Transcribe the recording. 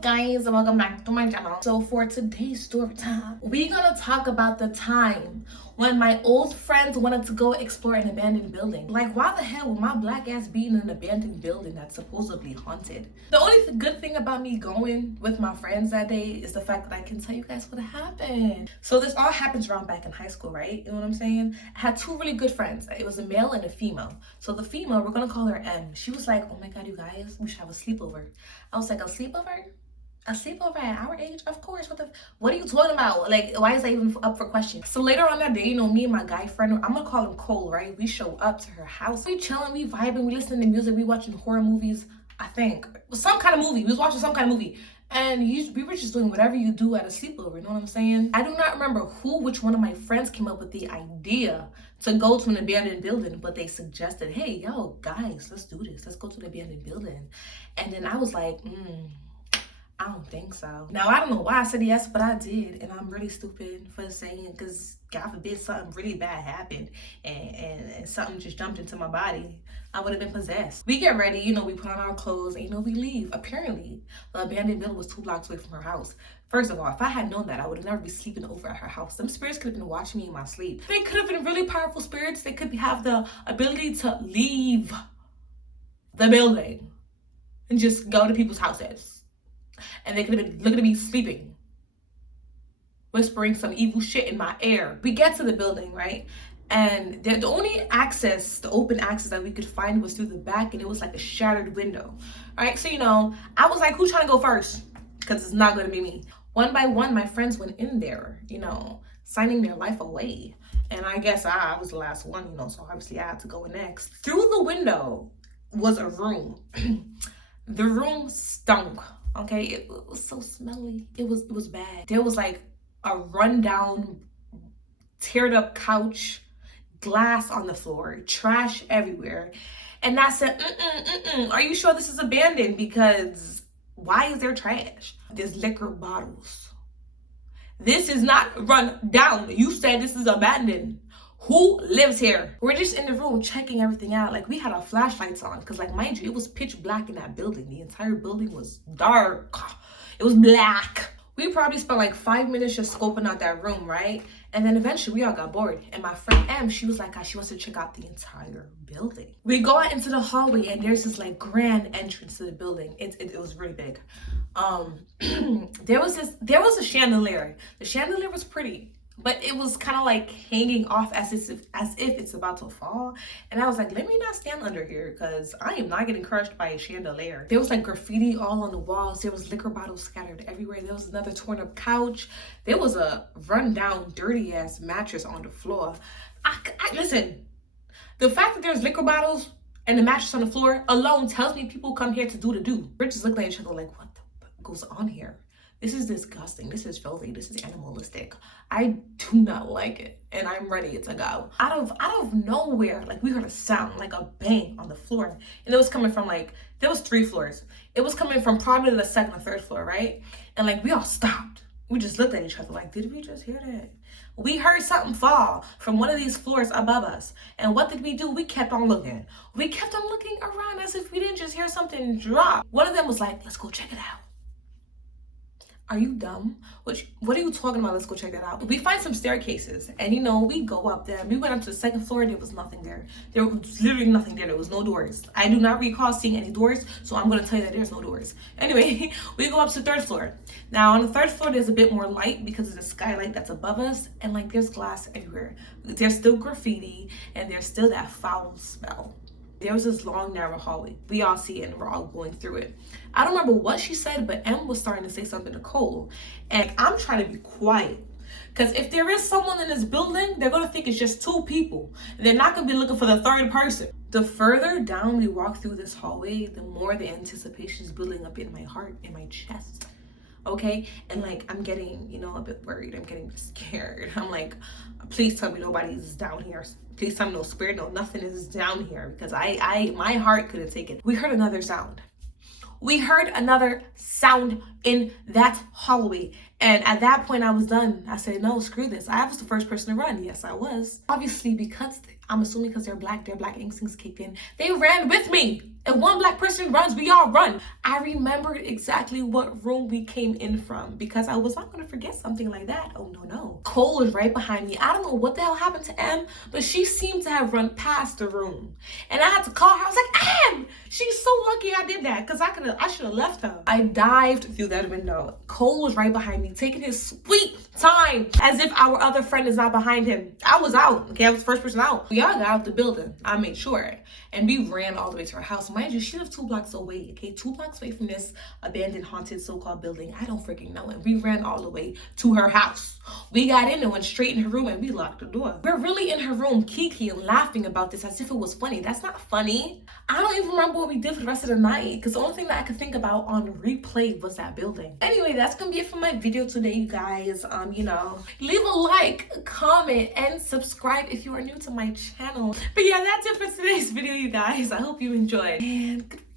up, guys, and welcome back to my channel. So for today's story time, we're gonna talk about the time when my old friends wanted to go explore an abandoned building. Like, why the hell would my black ass be in an abandoned building that's supposedly haunted? The only good thing about me going with my friends that day is the fact that I can tell you guys what happened. So this all happens around back in high school, right? You know what I'm saying? I had two really good friends. It was a male and a female. So the female, we're gonna call her M. She was like, oh my god, you guys, we should have a sleepover. I was like, a sleepover? A sleepover at our age? Of course. What are you talking about? Like, why is that even up for question? So later on that day, you know, me and my guy friend, I'm gonna call him Cole, right? We show up to her house. We chilling, we vibing, we listening to music, we watching horror movies. I think some kind of movie. We was watching some kind of movie. And we were just doing whatever you do at a sleepover, you know what I'm saying? I do not remember which one of my friends came up with the idea to go to an abandoned building, but they suggested, hey, yo, guys, let's do this. Let's go to the abandoned building. And then I was like, I don't think so. Now, I don't know why I said yes, but I did. And I'm really stupid for saying, because God forbid something really bad happened and something just jumped into my body, I would have been possessed. We get ready, you know, we put on our clothes and, you know, we leave. Apparently, the abandoned building was 2 blocks away from her house. First of all, if I had known that, I would have never been sleeping over at her house. Them spirits could have been watching me in my sleep. They could have been really powerful spirits. They could have the ability to leave the building and just go to people's houses. And they could have been looking at me sleeping, whispering some evil shit in my ear. We get to the building, right? And the only access, the open access that we could find was through the back, and it was like a shattered window, right? So, you know, I was like, who's trying to go first? Because it's not going to be me. One by one, my friends went in there, you know, signing their life away. And I guess I was the last one, you know, so obviously I had to go next. Through the window was a room. The room stunk. Okay, it was so smelly. It was bad. There was like a rundown, teared up couch, glass on the floor, trash everywhere. And I said, are you sure this is abandoned? Because why is there trash? There's liquor bottles. This is not run down. You said this is abandoned. Who lives here? We're just in the room checking everything out. Like, we had our flashlights on because, like, mind you, it was pitch black in that building. The entire building was dark. It was black. We probably spent like 5 minutes just scoping out that room, right? And then eventually we all got bored. And my friend M, she was like, she wants to check out the entire building. We go out into the hallway and there's this like grand entrance to the building. It was really big. There was a chandelier. The chandelier was pretty, but it was kind of like hanging off as if it's about to fall. And I was like, let me not stand under here because I am not getting crushed by a chandelier. There was like graffiti all on the walls. There was liquor bottles scattered everywhere. There was another torn up couch. There was a rundown, dirty ass mattress on the floor. Listen, the fact that there's liquor bottles and the mattress on the floor alone tells me people come here to do. We're just looking at each other like, what the fuck goes on here? This is disgusting. This is filthy. This is animalistic. I do not like it. And I'm ready to go. Out of nowhere, like, we heard a sound, like a bang on the floor. And it was coming from, like, there was 3 floors. It was coming from probably the 2nd or 3rd floor, right? And like, we all stopped. We just looked at each other like, did we just hear that? We heard something fall from one of these floors above us. And what did we do? We kept on looking. We kept on looking around as if we didn't just hear something drop. One of them was like, let's go check it out. Are you dumb? What are you talking about? Let's go check that out. We find some staircases and, you know, we go up there. We went up to the 2nd floor. There was nothing there. There was literally nothing there. There was no doors. I do not recall seeing any doors, so I'm going to tell you that there's no doors. Anyway, we go up to the 3rd floor. Now, on the 3rd floor, there's a bit more light because of the skylight that's above us, and like, there's glass everywhere. There's still graffiti and there's still that foul smell. There was this long, narrow hallway. We all see it and we're all going through it. I don't remember what she said, but M was starting to say something to Cole. And I'm trying to be quiet. Because if there is someone in this building, they're going to think it's just 2 people. And they're not going to be looking for the 3rd person. The further down we walk through this hallway, the more the anticipation is building up in my heart, in my chest. Okay? And like, I'm getting, you know, a bit worried. I'm getting scared. I'm like, please tell me nobody's down here. Please tell me no spirit, no nothing is down here, because my heart couldn't take it. We heard another sound. We heard another sound in that hallway. And at that point, I was done. I said, no, screw this. I was the first person to run. Yes, I was. Obviously, because I'm assuming because they're black, their black instincts kicked in. They ran with me. If one black person runs, we all run. I remembered exactly what room we came in from because I was not going to forget something like that. Oh, no. Cole was right behind me. I don't know what the hell happened to Em, but she seemed to have run past the room. And I had to call her. I was like, Em! She's so lucky I did that because I should have left her. I dived through that window. Cole was right behind me, taking his sweet time as if our other friend is not behind him. I was out. Okay, I was the first person out. We all got out the building. I made sure. And we ran all the way to her house. Mind you, she lived 2 blocks away, okay? 2 blocks away from this abandoned, haunted, so-called building. I don't freaking know. And we ran all the way to her house. We got in and went straight in her room and we locked the door. We're really in her room, kiki and laughing about this as if it was funny. That's not funny. I don't even remember what we did for the rest of the night because the only thing that I could think about on replay was that building. Anyway, that's gonna be it for my video today, you guys. Leave a like, comment, and subscribe if you are new to my channel. But yeah, that's it for today's video, you guys. I hope you enjoyed. And goodbye.